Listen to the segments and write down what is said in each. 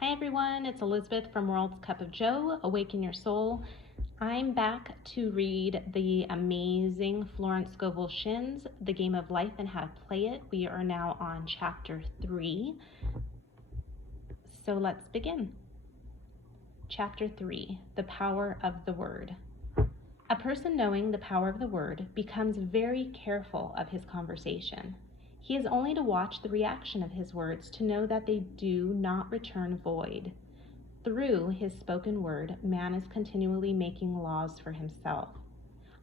Hi everyone, it's Elizabeth from World's Cup of Joe, Awaken Your Soul. I'm back to read the amazing Florence Scovel Shinn's The Game of Life and How to Play It. We are now on chapter 3. So let's begin. Chapter 3, The Power of the Word. A person knowing the power of the word becomes very careful of his conversation. He is only to watch the reaction of his words to know that they do not return void. Through his spoken word, man is continually making laws for himself.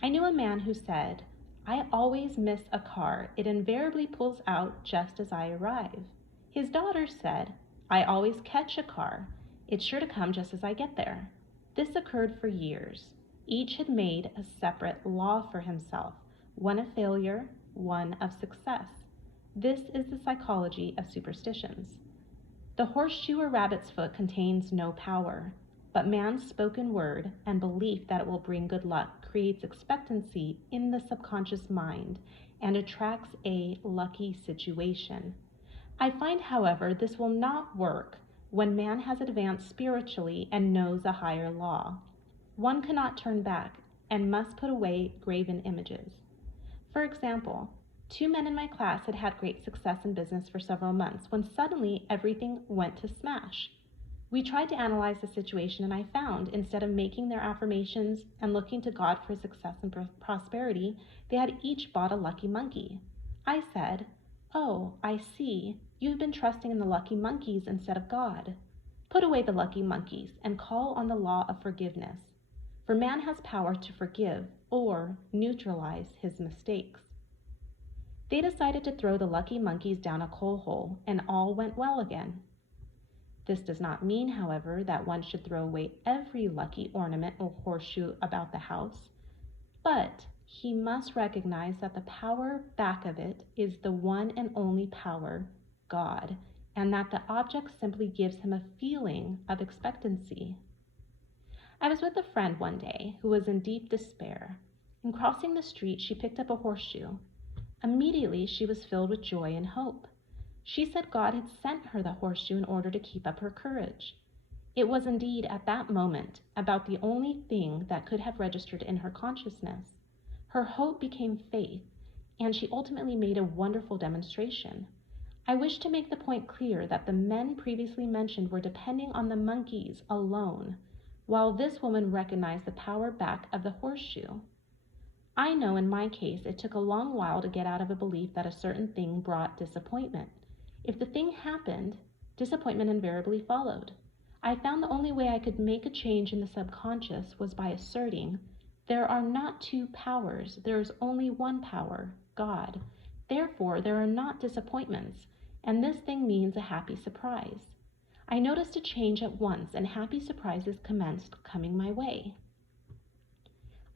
I knew a man who said, "I always miss a car. It invariably pulls out just as I arrive." His daughter said, "I always catch a car. It's sure to come just as I get there." This occurred for years. Each had made a separate law for himself, one of failure, one of success. This is the psychology of superstitions. The horseshoe or rabbit's foot contains no power, but man's spoken word and belief that it will bring good luck creates expectancy in the subconscious mind and attracts a lucky situation. I find, however, this will not work when man has advanced spiritually and knows a higher law. One cannot turn back and must put away graven images. For example, 2 men in my class had had great success in business for several months when suddenly everything went to smash. We tried to analyze the situation, and I found instead of making their affirmations and looking to God for success and prosperity, they had each bought a lucky monkey. I said, "Oh, I see. You've been trusting in the lucky monkeys instead of God. Put away the lucky monkeys and call on the law of forgiveness. For man has power to forgive or neutralize his mistakes." They decided to throw the lucky monkeys down a coal hole, and all went well again. This does not mean, however, that one should throw away every lucky ornament or horseshoe about the house, but he must recognize that the power back of it is the one and only power, God, and that the object simply gives him a feeling of expectancy. I was with a friend one day who was in deep despair. In crossing the street, she picked up a horseshoe. Immediately, she was filled with joy and hope. She said God had sent her the horseshoe in order to keep up her courage. It was indeed at that moment about the only thing that could have registered in her consciousness. Her hope became faith, and she ultimately made a wonderful demonstration. I wish to make the point clear that the men previously mentioned were depending on the monkeys alone, while this woman recognized the power back of the horseshoe. I know in my case it took a long while to get out of a belief that a certain thing brought disappointment. If the thing happened, disappointment invariably followed. I found the only way I could make a change in the subconscious was by asserting, there are not two powers, there is only one power, God. Therefore, there are not disappointments, and this thing means a happy surprise. I noticed a change at once, and happy surprises commenced coming my way.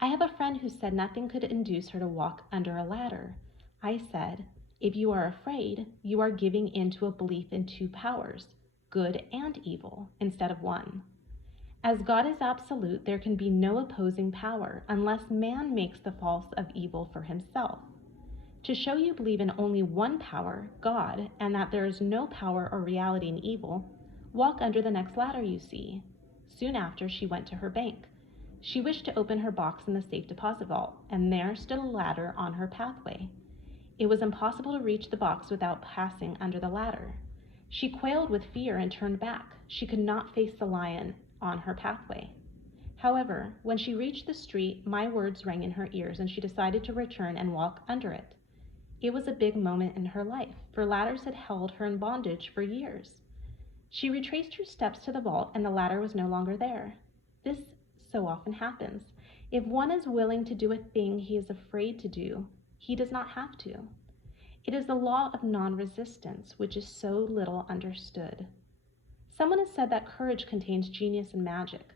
I have a friend who said nothing could induce her to walk under a ladder. I said, if you are afraid, you are giving in to a belief in two powers, good and evil, instead of one. As God is absolute, there can be no opposing power unless man makes the false of evil for himself. To show you believe in only one power, God, and that there is no power or reality in evil, walk under the next ladder you see. Soon after, she went to her bank. She wished to open her box in the safe deposit vault, and there stood a ladder on her pathway. It was impossible to reach the box without passing under the ladder. She quailed with fear and turned back. She could not face the lion on her pathway. However, when she reached the street, my words rang in her ears, and she decided to return and walk under it. It was a big moment in her life, for ladders had held her in bondage for years. She retraced her steps to the vault, and the ladder was no longer there. This so often happens. If one is willing to do a thing he is afraid to do, he does not have to. It is the law of non-resistance, which is so little understood. Someone has said that courage contains genius and magic.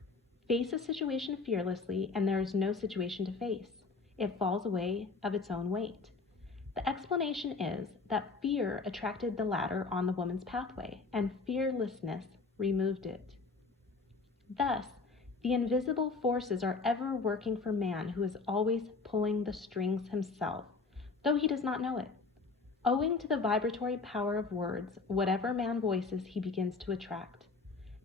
Face a situation fearlessly, and there is no situation to face. It falls away of its own weight. The explanation is that fear attracted the ladder on the woman's pathway, and fearlessness removed it. Thus, the invisible forces are ever working for man, who is always pulling the strings himself, though he does not know it. Owing to the vibratory power of words, whatever man voices he begins to attract.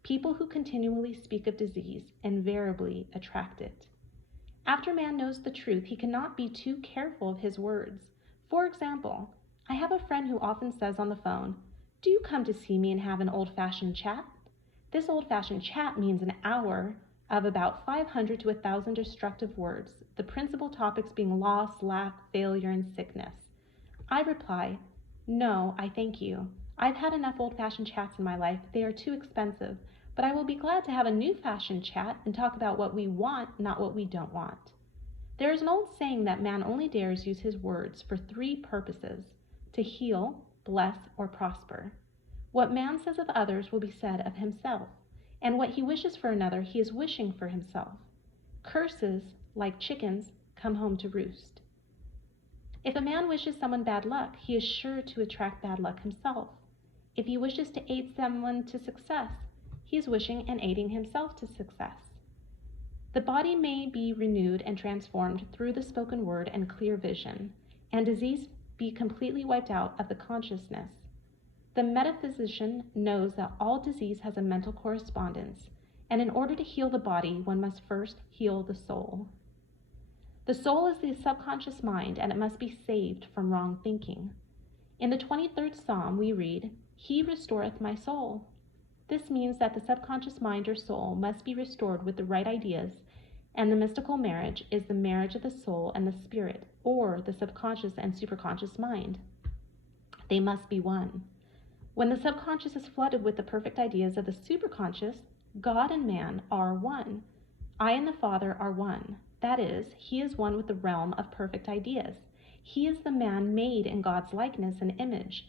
People who continually speak of disease invariably attract it. After man knows the truth, he cannot be too careful of his words. For example, I have a friend who often says on the phone, "Do you come to see me and have an old-fashioned chat?" This old-fashioned chat means an hour of about 500 to 1,000 destructive words, the principal topics being loss, lack, failure, and sickness. I reply, "No, I thank you. I've had enough old-fashioned chats in my life. They are too expensive, but I will be glad to have a new-fashioned chat and talk about what we want, not what we don't want." There is an old saying that man only dares use his words for 3 purposes: to heal, bless, or prosper. What man says of others will be said of himself, and what he wishes for another he is wishing for himself. Curses, like chickens, come home to roost. If a man wishes someone bad luck, he is sure to attract bad luck himself. If he wishes to aid someone to success, he is wishing and aiding himself to success. The body may be renewed and transformed through the spoken word and clear vision, and disease be completely wiped out of the consciousness. The metaphysician knows that all disease has a mental correspondence, and in order to heal the body, one must first heal the soul. The soul is the subconscious mind, and it must be saved from wrong thinking. In the 23rd Psalm, we read, "He restoreth my soul." This means that the subconscious mind or soul must be restored with the right ideas, and the mystical marriage is the marriage of the soul and the spirit, or the subconscious and superconscious mind. They must be one. When the subconscious is flooded with the perfect ideas of the superconscious, God and man are one. I and the Father are one. That is, he is one with the realm of perfect ideas. He is the man made in God's likeness and image,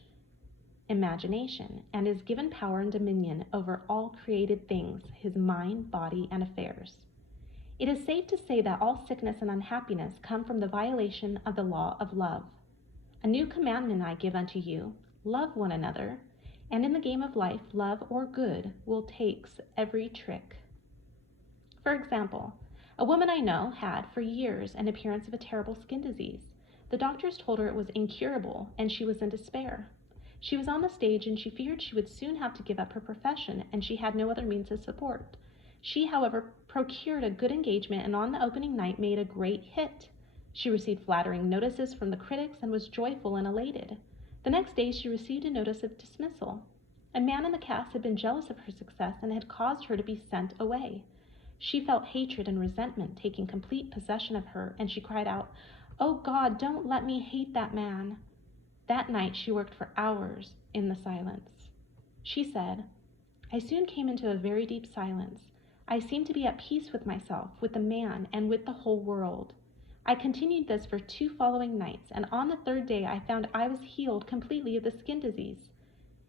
imagination, and is given power and dominion over all created things, his mind, body, and affairs. It is safe to say that all sickness and unhappiness come from the violation of the law of love. "A new commandment I give unto you, love one another," and in the game of life, love or good will takes every trick. For example, a woman I know had for years an appearance of a terrible skin disease. The doctors told her it was incurable, and she was in despair. She was on the stage, and she feared she would soon have to give up her profession, and she had no other means of support. She, however, procured a good engagement, and on the opening night made a great hit. She received flattering notices from the critics and was joyful and elated. The next day she received a notice of dismissal. A man in the cast had been jealous of her success and had caused her to be sent away. She felt hatred and resentment taking complete possession of her, and she cried out, "Oh God, don't let me hate that man." That night she worked for hours in the silence. She said, "I soon came into a very deep silence. I seemed to be at peace with myself, with the man, and with the whole world. I continued this for 2 following nights, and on the 3rd day I found I was healed completely of the skin disease.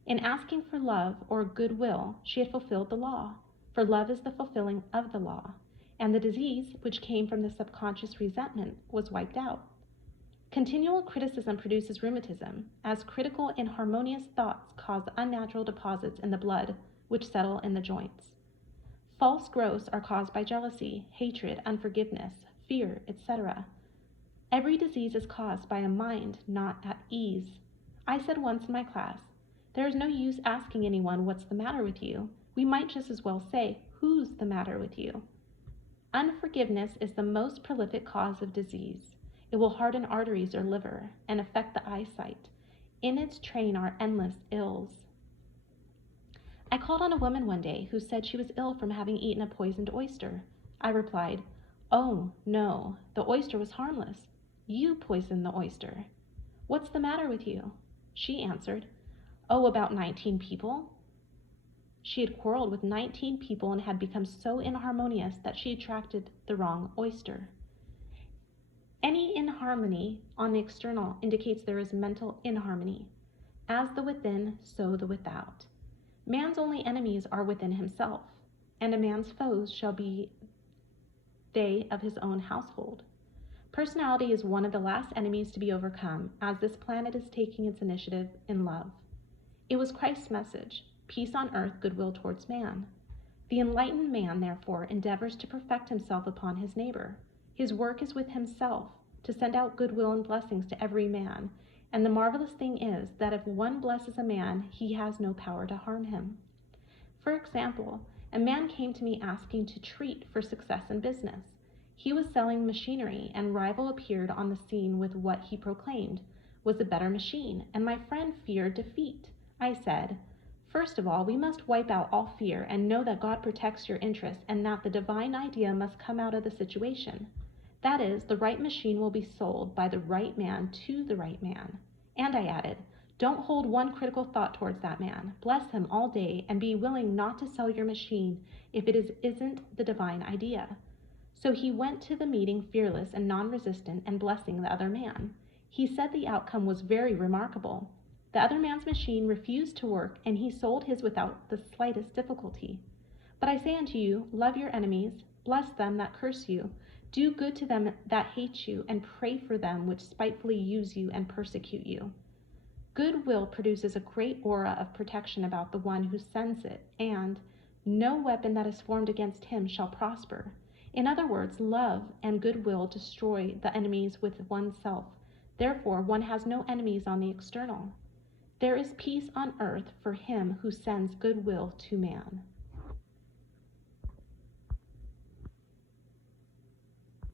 In asking for love or goodwill, she had fulfilled the law, for love is the fulfilling of the law, and the disease, which came from the subconscious resentment, was wiped out. Continual criticism produces rheumatism, as critical inharmonious thoughts cause unnatural deposits in the blood, which settle in the joints. False growths are caused by jealousy, hatred, unforgiveness, fear, etc. Every disease is caused by a mind not at ease. I said once in my class, there is no use asking anyone what's the matter with you. We might just as well say, who's the matter with you? Unforgiveness is the most prolific cause of disease. It will harden arteries or liver and affect the eyesight. In its train are endless ills. I called on a woman one day who said she was ill from having eaten a poisoned oyster. I replied, "Oh, no, the oyster was harmless. You poisoned the oyster. What's the matter with you?" She answered, "Oh, about 19 people." She had quarreled with 19 people and had become so inharmonious that she attracted the wrong oyster. Any inharmony on the external indicates there is mental inharmony. As the within, so the without. Man's only enemies are within himself, and a man's foes shall be they of his own household. Personality is one of the last enemies to be overcome, as this planet is taking its initiative in love. It was Christ's message, peace on earth, goodwill towards man. The enlightened man, therefore, endeavors to perfect himself upon his neighbor. His work is with himself, to send out goodwill and blessings to every man, and the marvelous thing is that if one blesses a man, he has no power to harm him. For example, A man came to me asking to treat for success in business. He was selling machinery, and rival appeared on the scene with what he proclaimed was a better machine, and my friend feared defeat. I said, "First of all, we must wipe out all fear and know that God protects your interests and that the divine idea must come out of the situation. That is, the right machine will be sold by the right man to the right man." And I added, "Don't hold one critical thought towards that man. Bless him all day and be willing not to sell your machine if it isn't the divine idea." So he went to the meeting fearless and non-resistant and blessing the other man. He said the outcome was very remarkable. The other man's machine refused to work, and he sold his without the slightest difficulty. "But I say unto you, love your enemies, bless them that curse you, do good to them that hate you, and pray for them which spitefully use you and persecute you." Goodwill produces a great aura of protection about the one who sends it, and no weapon that is formed against him shall prosper. In other words, love and goodwill destroy the enemies with oneself. Therefore, one has no enemies on the external. There is peace on earth for him who sends goodwill to man.